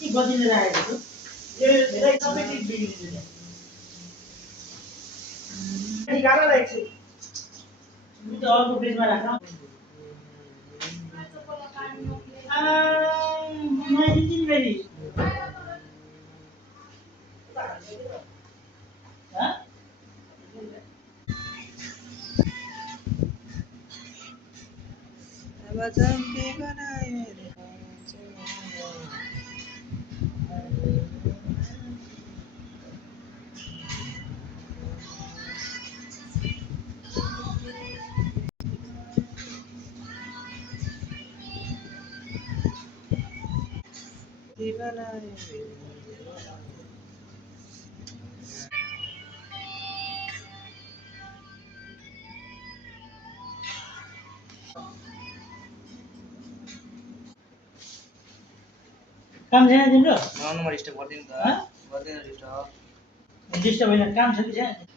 के बदिले राखेको छु यो धेरै सबै चिज बिग्रिन्छ निकाल राख्छु म त अर्को पेजमा राख मैं दिन मेरी बचन के बनाए काम छैन तिम्रो नम्बर स्टप गर्दिन त गर्दिन स्टप डिस्टर्ब होइन काम छ कि छैन